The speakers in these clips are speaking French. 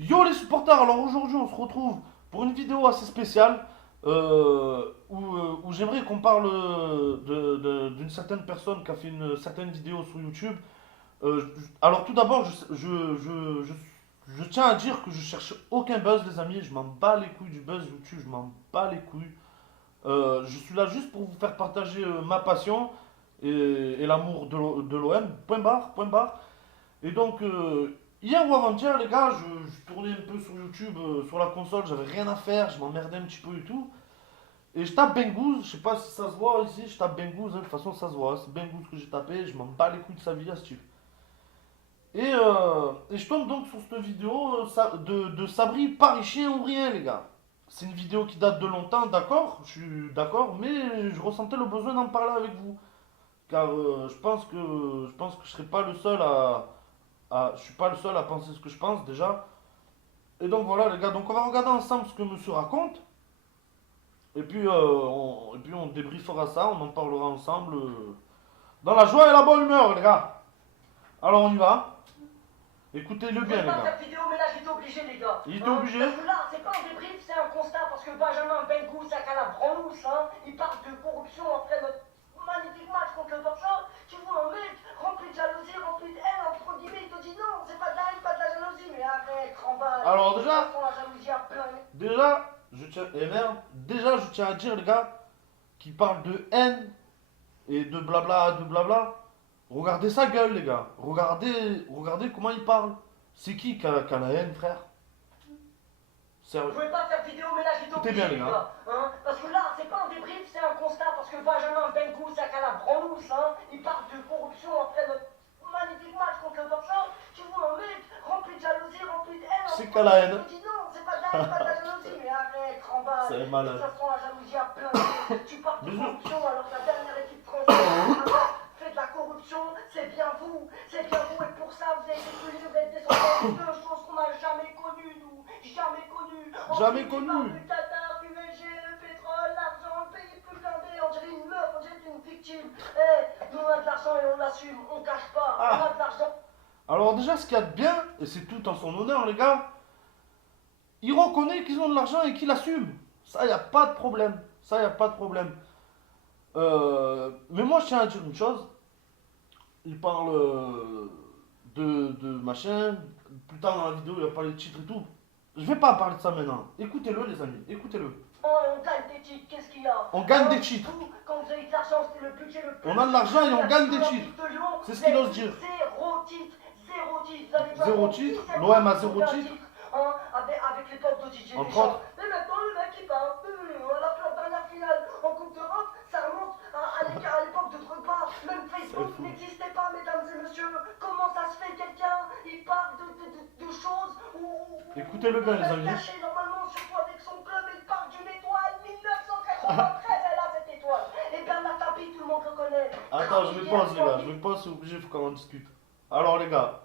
Yo les supporters, alors aujourd'hui on se retrouve pour une vidéo assez spéciale où j'aimerais qu'on parle d'une certaine personne qui a fait une certaine vidéo sur YouTube. Alors tout d'abord, je tiens à dire que je cherche aucun buzz les amis, je m'en bats les couilles du buzz YouTube, je m'en bats les couilles. Je suis là juste pour vous faire partager ma passion et l'amour de l'OM, point barre, point barre. Et donc, hier ou avant-hier, les gars, je tournais un peu sur YouTube, sur la console, j'avais rien à faire, je m'emmerdais un petit peu et tout. Et je tape Bengouz, je sais pas si ça se voit ici, je tape Bengouz, hein, de toute façon ça se voit, c'est Bengouz que j'ai tapé, je m'en bats les couilles de sa vie à ce type. Et je tombe donc sur cette vidéo de Sabri, Paris chien ou rien, les gars. C'est une vidéo qui date de longtemps, d'accord, je suis d'accord, mais je ressentais le besoin d'en parler avec vous. Car je pense que je serai pas le seul je suis pas le seul à penser ce que je pense déjà. Et donc voilà les gars, donc on va regarder ensemble ce que monsieur raconte. Et puis on débriefera ça, on en parlera ensemble dans la joie et la bonne humeur les gars. Alors on y va. Écoutez-le Je bien voulais les pas gars. faire vidéo, mais là j'étais obligé, les gars. Il était obligé. Parce que là, c'est pas un débrief, c'est un constat. Parce que Benjamin Bengou, ça qu'à la branlousse, il parle de corruption après notre magnifique match contre le Barça. Tu vois un mec rempli de jalousie, rempli de haine, entre guillemets, il te dit non, c'est pas de la haine, pas de la jalousie. Mais arrête, remballe. Alors De toute déjà, façon, la jalousie a plein. déjà je tiens à dire les gars, qui parle de haine et de blabla. Regardez sa gueule les gars. Regardez comment il parle. C'est qui a la haine frère? Je Sérieux. voulais pas faire vidéo, mais là j'étais Écoutez obligé, bien les les gars. gars. Parce que là, c'est pas un débrief, c'est un constat. Parce que Benjamin Bengou, ça qu'à la branlousse, il parle de corruption après notre magnifique match contre le Barça. Tu vois un mec rempli de jalousie, rempli de haine. C'est qu'à la Il haine. te dit non, c'est pas de la haine, pas de la jalousie. Mais arrête, remballe. C'est De toute malade. façon, la jalousie a plein de. Tu parles de Bisous. corruption alors que la dernière équipe française fait de la corruption. C'est bien vous. C'est bien vous. Et pour ça, vous avez été élus, vous êtes descendus. Deux choses qu'on n'a jamais connues, nous. Jamais connues. Jamais Ensuite, tu parles connu. du Qatar, du VG, le pétrole, l'argent, le pays plus blindé. On dirait une meuf, on dirait une victime. Nous on a de l'argent et on l'assume. On cache pas. On a Ah. de l'argent. Alors déjà ce qu'il y a de bien, et c'est tout en son honneur les gars, il reconnaît qu'ils ont de l'argent et qu'ils l'assument. Ça y a pas de problème. Ça y a pas de problème. Mais moi je tiens à dire une chose. Il parle de machin. Plus tard dans la vidéo il va parler de titres et tout. Je vais pas parler de ça maintenant. Écoutez-le les amis. Écoutez-le. On gagne des titres, qu'est-ce qu'il y a? On gagne des titres. Vous, quand vous avez de l'argent, c'était le budget le plus. On a de l'argent et on gagne des titres. C'est ce qu'il ose dire. Zéro titre, zéro titre. Vous avez pas Zéro compris, titre. c'est L'OM a pas zéro un titre. Avec l'époque de DJ Entre Deschamps. autres. Et maintenant, le mec il parle. Alors que la dernière finale en Coupe d'Europe, ça remonte à l'époque de Drogba. Même Facebook fou. n'existait pas, mesdames et messieurs. Comment ça se fait, quelqu'un il parle de choses où. Écoutez-le bien les amis. Caché normalement, surtout avec son club, il parle d'une étoile 1993, elle a cette étoile. Et Bernard Tapie, tout le monde le connaît. Attends, je vais pause les gars. Je vais pause, c'est obligé, il faut qu'on en discute. Alors les gars.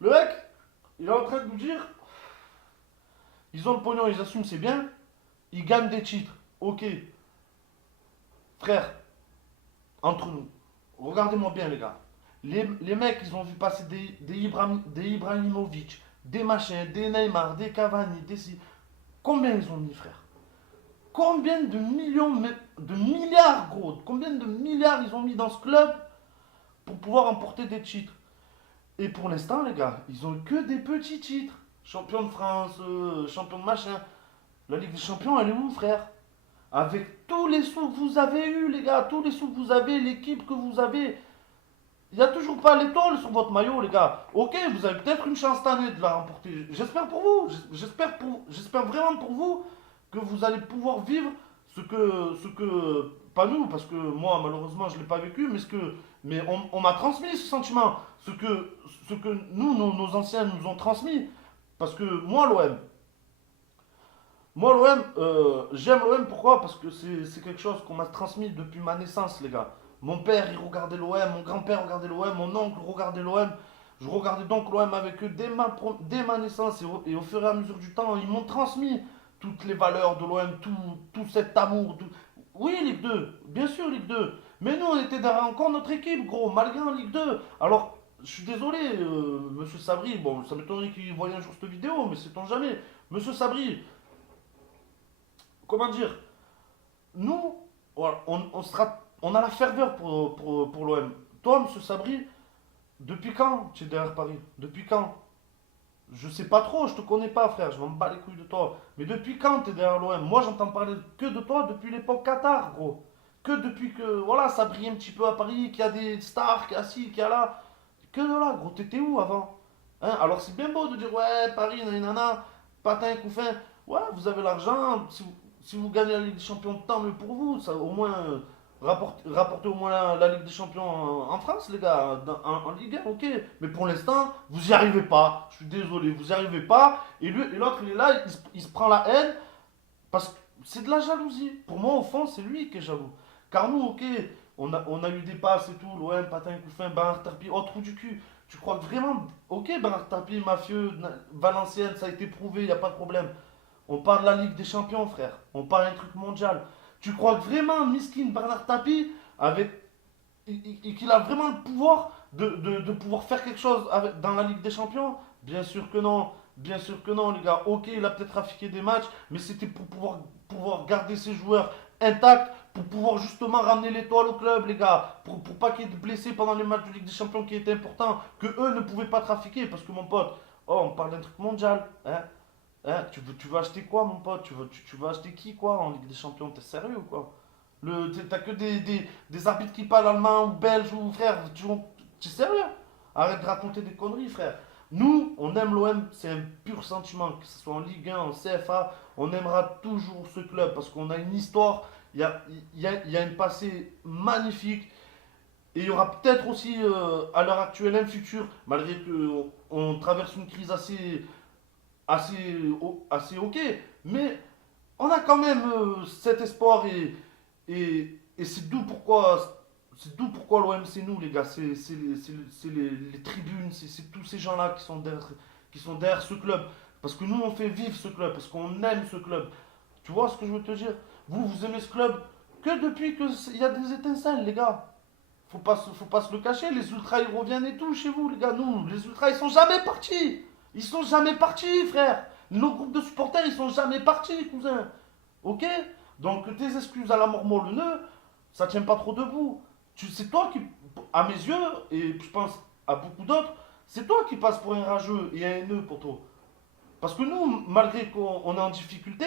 Le mec, il est en train de nous dire, ils ont le pognon, ils assument, c'est bien. Ils gagnent des titres. Ok. Frère, entre nous, regardez-moi bien les gars. Les mecs, ils ont vu passer des Ibrahimovic, des machins, des Neymar, des Cavani, des... Combien ils ont mis, frère? Combien de millions, de milliards, gros, combien de milliards ils ont mis dans ce club pour pouvoir emporter des titres? Et pour l'instant, les gars, ils ont que des petits titres. Champion de France, champion de machin. La Ligue des Champions, elle est où, frère? Avec tous les sous que vous avez eu, les gars, tous les sous que vous avez, l'équipe que vous avez, il n'y a toujours pas l'étoile sur votre maillot, les gars. Ok, vous avez peut-être une chance cette année de la remporter. J'espère pour vous. J'espère vraiment pour vous que vous allez pouvoir vivre pas nous, parce que moi, malheureusement, je ne l'ai pas vécu, mais on m'a transmis ce sentiment. Ce que nous, nos anciens nous ont transmis. Parce que j'aime l'OM, pourquoi? Parce que c'est quelque chose qu'on m'a transmis depuis ma naissance, les gars. Mon père, il regardait l'OM, mon grand-père regardait l'OM, mon oncle regardait l'OM. Je regardais donc l'OM avec eux dès ma naissance. Et au fur et à mesure du temps, ils m'ont transmis toutes les valeurs de l'OM, tout cet amour. Oui, Ligue 2, bien sûr, Ligue 2. Mais nous, on était derrière encore notre équipe, gros, malgré en Ligue 2. Alors, je suis désolé, monsieur Sabri, bon, ça m'étonnerait qu'il voie un jour cette vidéo, mais sait-on jamais. Monsieur Sabri, comment dire, nous, voilà, on a la ferveur pour l'OM. Toi, monsieur Sabri, depuis quand tu es derrière Paris? Depuis quand? Je sais pas trop, je te connais pas, frère, je m'en bats les couilles de toi. Mais depuis quand t'es derrière l'OM? Moi, j'entends parler que de toi depuis l'époque Qatar, gros. Que depuis que, voilà, ça brille un petit peu à Paris, qu'il y a des stars, qu'il y a ci, qu'il y a là. Que de là, gros, t'étais où avant? Hein. Alors, c'est bien beau de dire, ouais, Paris, nanana, patin, couffin. Ouais, vous avez l'argent, si vous gagnez la Ligue des Champions, tant mieux pour vous. Ça, au moins, rapportez au moins la Ligue des Champions en France, les gars, en Ligue 1, ok. Mais pour l'instant, vous n'y arrivez pas. Je suis désolé, vous n'y arrivez pas. Et l'autre, il est là, il se prend la haine parce que c'est de la jalousie. Pour moi, au fond, c'est lui qui est jaloux. Car nous, ok, on a eu des passes et tout, l'OM, patin, couffin, Bernard Tapie, oh trou du cul. Tu crois que vraiment, ok, Bernard Tapie, mafieux, Valenciennes, ça a été prouvé, il n'y a pas de problème. On parle de la Ligue des Champions, frère. On parle d'un truc mondial. Tu crois que vraiment, Miskin Bernard Tapie, avec, et qu'il a vraiment le pouvoir de pouvoir faire quelque chose dans la Ligue des Champions? Bien sûr que non. Bien sûr que non, les gars. Ok, il a peut-être trafiqué des matchs, mais c'était pour pouvoir garder ses joueurs intacts, pour pouvoir justement ramener l'étoile au club, les gars. Pour pas qu'il y ait de blessés pendant les matchs de Ligue des Champions qui étaient importants, que eux ne pouvaient pas trafiquer. Parce que mon pote, oh, on parle d'un truc mondial. Hein? Hein, tu veux acheter quoi, mon pote? Tu veux acheter qui, quoi, en Ligue des Champions? T'es sérieux ou quoi? T'as que des arbitres qui parlent allemand ou belge ou frère. Tu es sérieux? Arrête de raconter des conneries, frère. Nous, on aime l'OM, c'est un pur sentiment. Que ce soit en Ligue 1, en CFA, on aimera toujours ce club parce qu'on a une histoire, il y a un passé magnifique. Et il y aura peut-être aussi, à l'heure actuelle, un futur, malgré qu'on traverse une crise assez ok. Mais on a quand même cet espoir et c'est d'où pourquoi l'OM c'est nous, les gars. C'est les tribunes, c'est tous ces gens-là qui sont derrière ce club. Parce que nous on fait vivre ce club, parce qu'on aime ce club. Tu vois ce que je veux te dire? Vous aimez ce club que depuis qu'il y a des étincelles, les gars. Faut pas se le cacher, les ultras ils reviennent et tout chez vous, les gars. Nous, les ultras ils sont jamais partis. Ils sont jamais partis, frère. Nos groupes de supporters ils sont jamais partis, cousin. Ok? Donc tes excuses à la mort molleux, ça tient pas trop debout. C'est toi qui, à mes yeux, et je pense à beaucoup d'autres, c'est toi qui passes pour un rageux et un haineux, poteau. Parce que nous, malgré qu'on est en difficulté,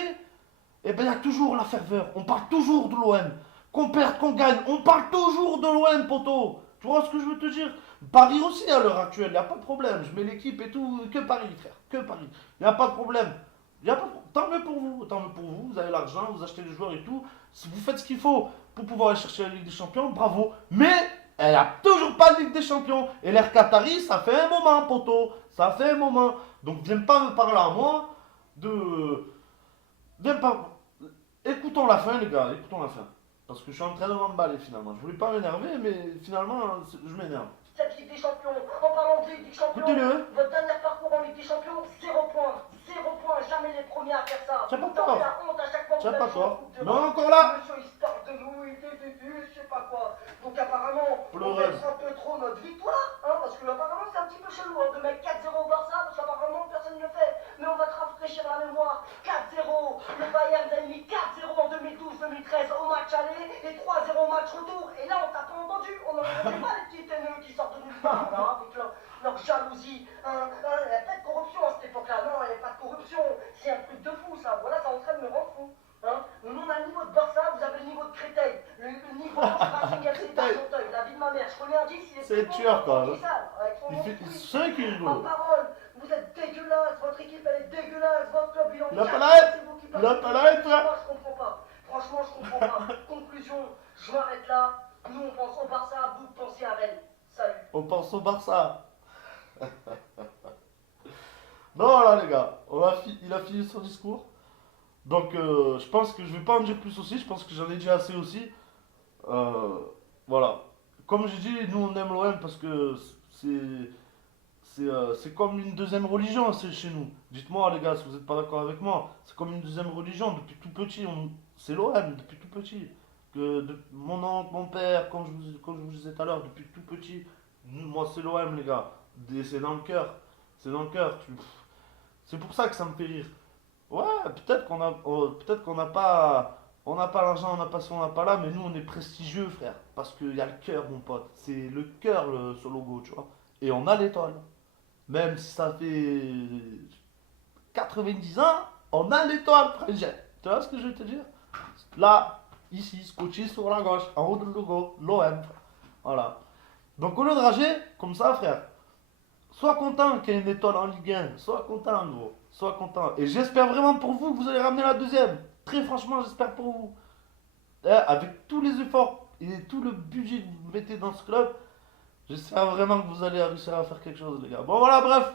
eh ben, il y a toujours la ferveur. On parle toujours de l'OM. Qu'on perde, qu'on gagne, on parle toujours de l'OM, poteau. Tu vois ce que je veux te dire? Paris aussi, à l'heure actuelle, il n'y a pas de problème. Je mets l'équipe et tout, que Paris, frère. Que Paris. Il n'y a pas de problème. Tant mieux pour vous. Tant mieux pour vous. Vous avez l'argent, vous achetez les joueurs et tout. Si vous faites ce qu'il faut pour pouvoir aller chercher la Ligue des Champions, bravo. Mais il n'y a toujours pas de Ligue des Champions. Et l'air Qatari, ça fait un moment, poteau. Ça fait un moment. Donc viens pas me parler à moi de. Viens pas. Écoutons la fin, les gars, écoutons la fin. Parce que je suis en train de m'emballer finalement. Je voulais pas m'énerver, mais finalement, je m'énerve. Cette Ligue des Champions, en parlant de Ligue des Champions, Écoutez-le. votre dernier parcours en Ligue des Champions, 0 points. 0 points, jamais les premiers à faire ça. Tu as pas Vous tentez tort. la honte à chaque fois que Tu as vous pas avez joué en tort. Coupe de Non, France. encore là. Monsieur, il se parle de nous, il je sais pas quoi. Donc apparemment, on Pleureuse. laisse un peu trop notre victoire, hein, parce que apparemment c'est un petit peu chelou hein, de mettre 4-0 au Barça, parce qu'apparemment personne ne le fait. Mais on va te rafraîchir la mémoire. 4-0, le Bayern a mis 4-0 en 2012-2013 au match aller et 3-0 au match retour. Et là on t'a pas entendu, on n'en entend pas les petits haineux qui sortent de nulle part là, avec leur jalousie. Il n'y a pas de corruption à cette époque-là, non, il n'y a pas de corruption. C'est un truc de fou ça, voilà, ça est en train de me rendre fou. Hein, nous on a le niveau de Barça, vous avez le niveau de Créteil, le niveau de Racing FC d'Argenteuil, la vie de ma mère, je connais un 10, il est C'est plus bon tueur, quoi. qu'il ça, avec son nom de C'est vrai qu'il est en rigolo. parole, vous êtes dégueulasse, votre équipe elle est dégueulasse, votre club il en Il a pas casse, la haine. c'est vous qui Il a pas la haine, frère. Moi je comprends pas, franchement je comprends pas. Conclusion, je m'arrête là, nous on pense au Barça, vous pensez à Rennes. Salut. On pense au Barça. Non, là, les gars, il a fini son discours. Donc, je pense que je vais pas en dire plus aussi. Je pense que j'en ai dit assez aussi. Euh, voilà. Comme j'ai dit, nous on aime l'OM parce que c'est comme une deuxième religion chez nous. Dites-moi, les gars, si vous n'êtes pas d'accord avec moi. C'est comme une deuxième religion. Depuis tout petit, c'est l'OM, depuis tout petit. Mon oncle, mon père, comme je vous disais tout à l'heure, depuis tout petit, Moi, c'est l'OM, les gars. C'est dans le cœur. C'est dans le cœur. C'est pour ça que ça me fait rire. Ouais, peut-être qu'on n'a pas, on n'a pas l'argent, on n'a pas ci, on n'a pas là, mais nous, on est prestigieux, frère. Parce qu'il y a le cœur, mon pote. C'est le cœur, ce logo, tu vois. Et on a l'étoile. Même si ça fait 90 ans, on a l'étoile, frère. Tu vois ce que je veux te dire? Là, ici, scotché sur la gauche, en haut du logo, l'OM. Voilà. Donc au lieu de rager, comme ça, frère, sois content qu'il y ait une étoile en Ligue 1. Sois content, gros. Sois content. Et j'espère vraiment pour vous que vous allez ramener la deuxième. Très franchement, j'espère pour vous. Avec tous les efforts et tout le budget que vous mettez dans ce club, j'espère vraiment que vous allez réussir à faire quelque chose, les gars. Bon, voilà, bref.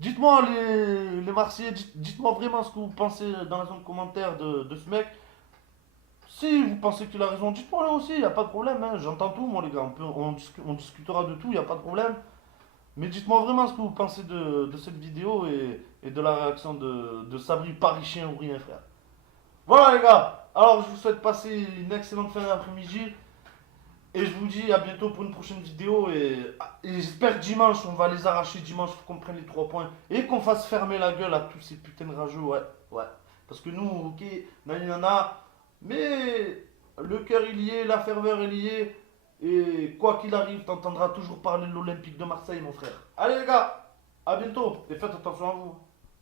Dites-moi, les Marseillais, dites-moi vraiment ce que vous pensez dans la zone de commentaires de ce mec. Si vous pensez qu'il a raison, dites-moi là aussi, il n'y a pas de problème. Hein. J'entends tout, moi, les gars. On discutera de tout, il n'y a pas de problème. Mais dites-moi vraiment ce que vous pensez de cette vidéo et de la réaction de Sabri Paris-Chien ou rien, frère. Voilà, les gars. Alors, je vous souhaite passer une excellente fin d'après-midi. Et je vous dis à bientôt pour une prochaine vidéo. Et j'espère que dimanche, on va les arracher dimanche pour qu'on prenne les 3 points. Et qu'on fasse fermer la gueule à tous ces putains de rageux. Ouais, ouais. Parce que nous, ok, nani nana. Mais le cœur il y est, la ferveur il y est. Et quoi qu'il arrive, t'entendras toujours parler de l'Olympique de Marseille, mon frère. Allez, les gars, à bientôt. Et faites attention à vous.